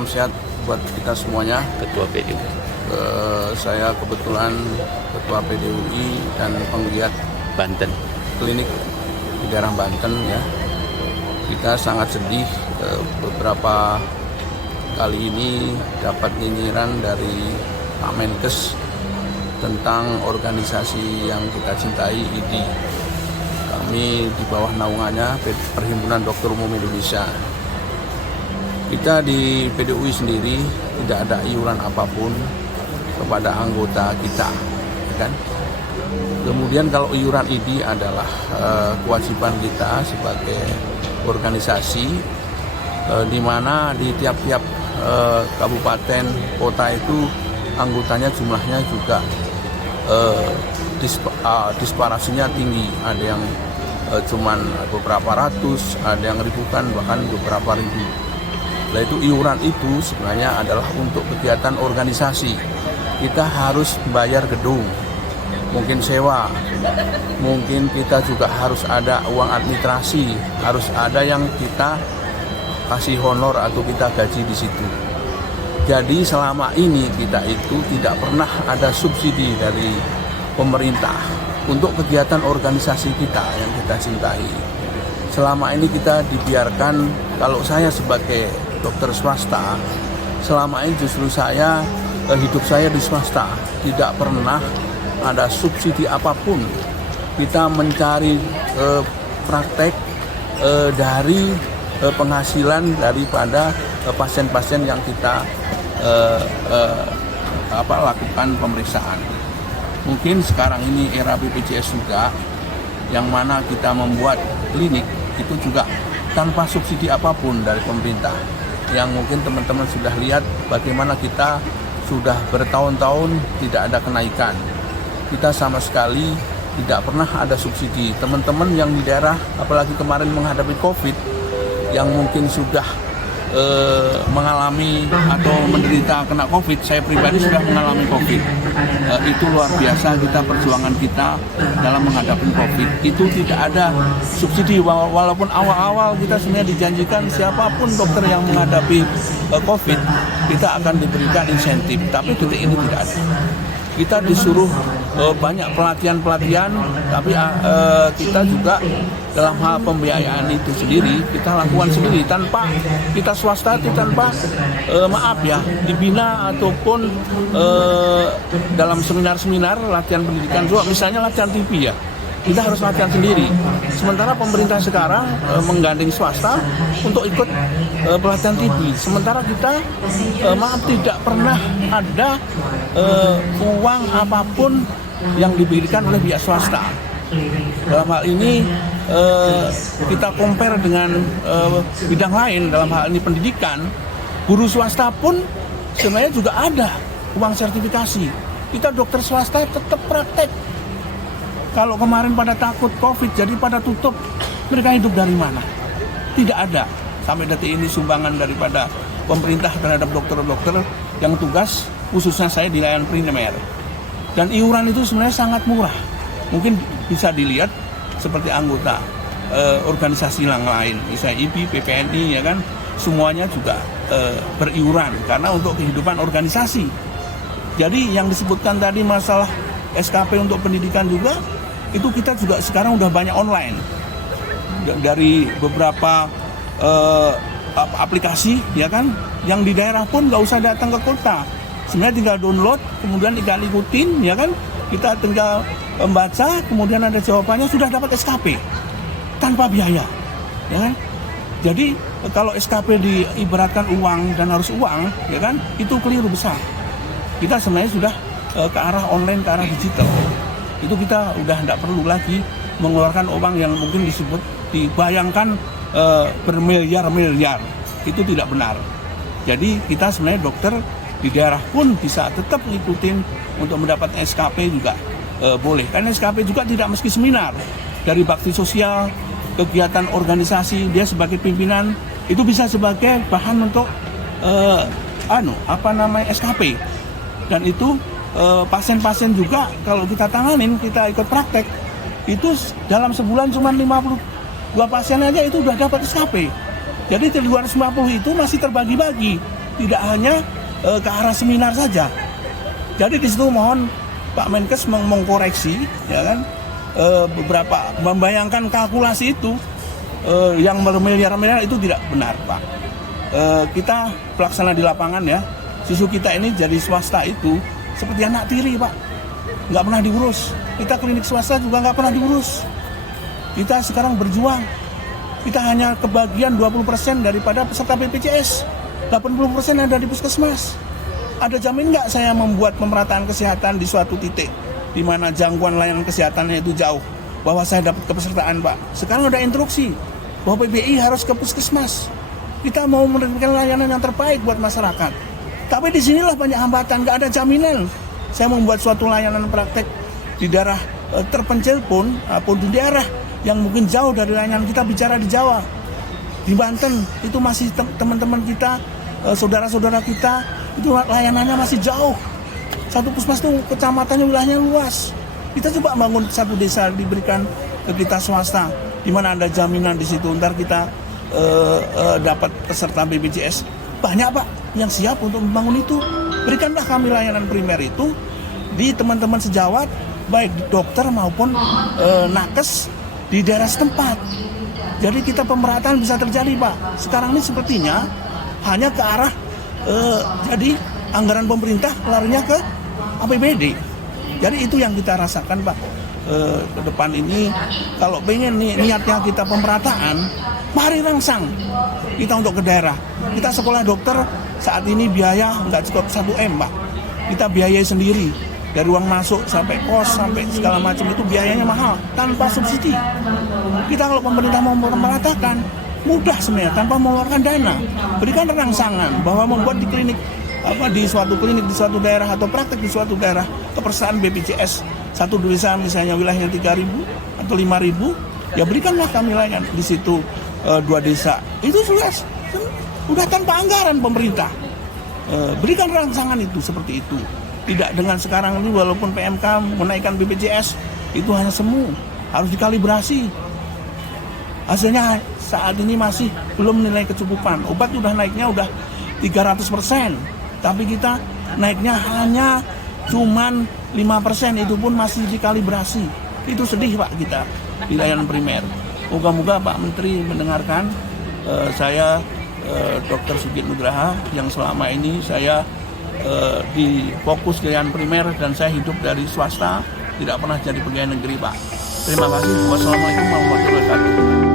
salam sehat buat kita semuanya. Ketua PDUI. Saya kebetulan Ketua PDUI dan penggiat Banten. klinik di daerah Banten ya. Kita sangat sedih beberapa kali ini dapat nyinyiran dari Pak Menkes tentang organisasi yang kita cintai, IDI. Kami di bawah naungannya Perhimpunan Dokter Umum Indonesia. Kita di PDUI sendiri tidak ada iuran apapun kepada anggota kita, kan? Kemudian kalau iuran IDI adalah kewajiban kita sebagai organisasi, di mana di tiap-tiap kabupaten kota itu anggotanya jumlahnya juga disparasinya tinggi. Ada yang cuman beberapa ratus, ada yang ribuan, bahkan beberapa ribu. Nah, itu iuran itu sebenarnya adalah untuk kegiatan organisasi. Kita harus bayar gedung, mungkin sewa, mungkin kita juga harus ada uang administrasi, harus ada yang kita kasih honor atau kita gaji di situ. Jadi selama ini kita itu tidak pernah ada subsidi dari pemerintah untuk kegiatan organisasi kita yang kita cintai. Selama ini kita dibiarkan, kalau saya sebagai dokter swasta, selama ini justru hidup saya di swasta, tidak pernah ada subsidi apapun. Kita mencari praktek dari penghasilan daripada pasien-pasien yang kita lakukan pemeriksaan. Mungkin sekarang ini era BPJS juga, yang mana kita membuat klinik itu juga tanpa subsidi apapun dari pemerintah. Yang mungkin teman-teman sudah lihat bagaimana kita sudah bertahun-tahun tidak ada kenaikan. Kita sama sekali tidak pernah ada subsidi. Teman-teman yang di daerah, apalagi kemarin menghadapi COVID, yang mungkin sudah mengalami atau menderita kena COVID, saya pribadi sudah mengalami COVID. Itu luar biasa kita, perjuangan kita dalam menghadapi COVID. Itu tidak ada subsidi, walaupun awal-awal kita sebenarnya dijanjikan siapapun dokter yang menghadapi COVID, kita akan diberikan insentif, tapi detik ini tidak ada. Kita disuruh banyak pelatihan-pelatihan, tapi kita juga dalam hal pembiayaan itu sendiri kita lakukan sendiri tanpa kita swasta, tanpa dibina ataupun dalam seminar-seminar latihan pendidikan juga, misalnya latihan TV ya, kita harus latihan sendiri. Sementara pemerintah sekarang menggandeng swasta untuk ikut pelatihan TV. Sementara kita tidak pernah ada uang apapun yang diberikan oleh pihak swasta. Dalam hal ini kita compare dengan bidang lain, dalam hal ini pendidikan, guru swasta pun sebenarnya juga ada uang sertifikasi. Kita dokter swasta tetap praktek. Kalau kemarin pada takut COVID, jadi pada tutup, mereka hidup dari mana? Tidak ada. Sampai detik ini sumbangan daripada pemerintah terhadap dokter-dokter yang tugas, khususnya saya di layanan primer. Dan iuran itu sebenarnya sangat murah. Mungkin bisa dilihat seperti anggota organisasi yang lain, misalnya IPI, PPNI, ya kan, semuanya juga beriuran karena untuk kehidupan organisasi. Jadi yang disebutkan tadi masalah SKP untuk pendidikan juga, itu kita juga sekarang udah banyak online dari beberapa aplikasi, ya kan, yang di daerah pun nggak usah datang ke kota, sebenarnya tinggal download, kemudian tinggal ikutin, ya kan, kita tinggal membaca, kemudian ada jawabannya, sudah dapat SKP tanpa biaya, ya kan. Jadi kalau SKP diibaratkan uang dan harus uang, ya kan, itu keliru besar. Kita sebenarnya sudah ke arah online, ke arah digital. Itu kita udah tidak perlu lagi mengeluarkan uang yang mungkin dibayangkan bermiliar-miliar. Itu tidak benar. Jadi kita sebenarnya dokter di daerah pun bisa tetap ngikutin untuk mendapat SKP juga boleh. Karena SKP juga tidak mesti seminar. Dari bakti sosial, kegiatan organisasi, dia sebagai pimpinan, itu bisa sebagai bahan untuk SKP. Dan itu pasien-pasien juga kalau kita tanganin, kita ikut praktek, itu dalam sebulan cuma 52 pasien aja itu udah dapat SKP. Jadi 250 itu masih terbagi-bagi. tidak hanya ke arah seminar saja. Jadi di situ mohon Pak Menkes mengkoreksi, ya kan, beberapa membayangkan kalkulasi itu yang bermiliar-miliar itu tidak benar, Pak. Kita pelaksana di lapangan ya, susu kita ini jadi swasta itu seperti anak tiri, Pak, nggak pernah diurus. Kita klinik swasta juga nggak pernah diurus. Kita sekarang berjuang, kita hanya kebagian 20% daripada peserta BPJS, 80% ada di puskesmas. Ada jamin nggak saya membuat pemerataan kesehatan di suatu titik di mana jangkauan layanan kesehatannya itu jauh, bahwa saya dapat kepesertaan, Pak. Sekarang ada instruksi bahwa PBI harus ke puskesmas. Kita mau memberikan layanan yang terbaik buat masyarakat. Tapi disinilah banyak hambatan, nggak ada jaminan. Saya membuat suatu layanan praktek di daerah terpencil pun di daerah yang mungkin jauh dari layanan kita, bicara di Jawa, di Banten, itu masih teman-teman kita, saudara-saudara kita, itu layanannya masih jauh. Satu puskesmas itu kecamatannya, wilayahnya luas. Kita coba bangun satu desa diberikan ke kita swasta, di mana ada jaminan di situ, ntar kita dapat peserta BPJS. Banyak, Pak, yang siap untuk membangun itu. Berikanlah kami layanan primer itu di teman-teman sejawat, baik dokter maupun nakes di daerah setempat. Jadi kita pemerataan bisa terjadi, Pak. Sekarang ini sepertinya hanya ke arah jadi anggaran pemerintah larinya ke APBD. Jadi itu yang kita rasakan, Pak. Ke depan ini kalau pengen niatnya kita pemerataan, mari rangsang kita untuk ke daerah. Kita sekolah dokter saat ini biaya nggak cukup 1 M, Pak. Kita biayai sendiri. Dari uang masuk sampai kos sampai segala macam itu biayanya mahal tanpa subsidi. Kita kalau pemerintah mau meratakan, mudah sebenarnya tanpa mengeluarkan dana. Berikan rangsangan bahwa membuat di klinik di suatu klinik di suatu daerah atau praktek di suatu daerah kepesertaan BPJS satu desa misalnya wilayahnya 3.000 atau 5.000, ya berikanlah kami layanan di situ 2 desa. Itu sudah tanpa anggaran pemerintah. Berikan rangsangan itu seperti itu. Tidak dengan sekarang ini walaupun PMK menaikkan BPJS itu hanya semu, harus dikalibrasi. Hasilnya saat ini masih belum nilai kecukupan. Obat udah naiknya udah 300%, tapi kita naiknya hanya cuman 5%, itu pun masih dikalibrasi. Itu sedih, Pak, kita di layanan primer. Moga-moga Pak Menteri mendengarkan saya Dr. Sigit Nugraha yang selama ini saya di fokus layanan primer dan saya hidup dari swasta, tidak pernah jadi pegawai negeri, Pak. Terima kasih. Wassalamualaikum warahmatullahi wabarakatuh.